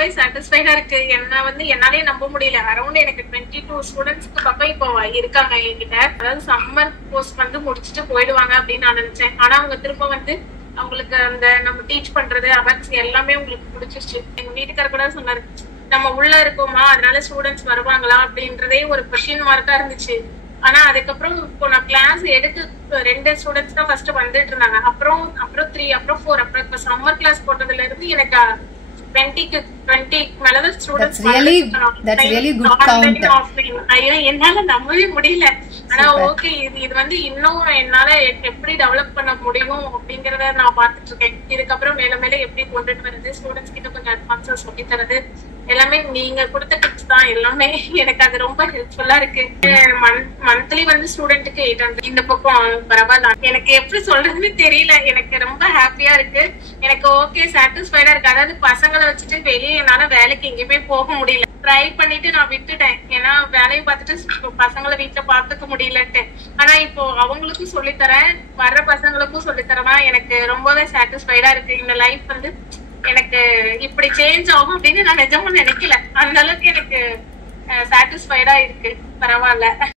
ரொம்பவே சாட்டிஸ்ஃபைடா இருக்கு. என்ன என்னாலே நம்ப முடியல. அரௌண்ட் எனக்கு 22 ஸ்டூடெண்ட்ஸ்க்கு பக்கம் இப்போ இருக்காங்க என்கிட்ட. அதாவது சம்மர் கோர்ஸ் முடிச்சுட்டு போயிடுவாங்க அப்படின்னு நான் நினைச்சேன். ஆனா அவங்க திரும்ப அவங்களுக்கு அந்த நம்ம டீச் பண்றது அவேர்னஸ் எல்லாமே உங்களுக்கு பிடிச்சிருச்சு. எங்க வீட்டுக்கார கூட சொன்னாரு, நம்ம உள்ள இருக்கோமா அதனால ஸ்டூடெண்ட்ஸ் வருவாங்களா அப்படின்றதே ஒரு கொஸ்டின் மார்க்கா இருந்துச்சு. ஆனா அதுக்கப்புறம் இப்போ நான் கிளாஸ் எடுத்து 2 ஸ்டூடெண்ட்ஸ் தான் ஃபர்ஸ்ட் வந்துட்டு இருந்தாங்க. அப்புறம் 3 அப்புறம் 4 அப்புறம் இப்ப சம்மர் கிளாஸ் போட்டதுல இருந்து எனக்கு 20 மேலதான் ஸ்டூடெண்ட்ஸ். ஐயோ என்னால நம்பவே முடியல. ஆனா ஓகே, இது இன்னும் என்னால எப்படி டெவலப் பண்ண முடியும் அப்படிங்கறத நான் பாத்துட்டு இருக்கேன். இதுக்கப்புறம் மேல மேல எப்படி கொண்டுட்டு வருது, ஸ்டூடெண்ட்ஸ் கிட்ட கொஞ்சம் அட்வான்ஸா சொல்லி தரது எல்லாமே நீங்க கொடுத்த டிப்ஸ் தான். எல்லாமே எனக்கு அது ரொம்ப ஹெல்ப்ஃபுல்லா இருக்கு. மந்த்லி ஸ்டூடெண்ட்டுக்கு 800. இந்த பக்கம் பரவாயில்ல. எனக்கு எப்படி சொல்றதுன்னு தெரியல. எனக்கு ரொம்ப ஹாப்பியா இருக்கு. எனக்கு ஓகே சாட்டிஸ்ஃபைடா இருக்கு. அதாவது பசங்களை வச்சுட்டு வெளியே என்னால வேலைக்கு எங்கேயுமே போக முடியல. ட்ரை பண்ணிட்டு நான் விட்டுட்டேன். ஏன்னா வேலையை பார்த்துட்டு பசங்களை வீட்டுல பாத்துக்க முடியலன்ட்டு. ஆனா இப்போ அவங்களுக்கும் சொல்லித்தரேன், வர்ற பசங்களுக்கும் சொல்லித்தரேன்னா எனக்கு ரொம்பவே சாட்டிஸ்ஃபைடா இருக்கு. இந்த லைஃப் எனக்கு இப்படி சேஞ்ச் ஆகும் அப்படின்னு நான் நிஜமா நினைக்கல. அந்த அளவுக்கு எனக்கு சாட்டிஸ்ஃபைடா இருக்கு. பரவாயில்ல.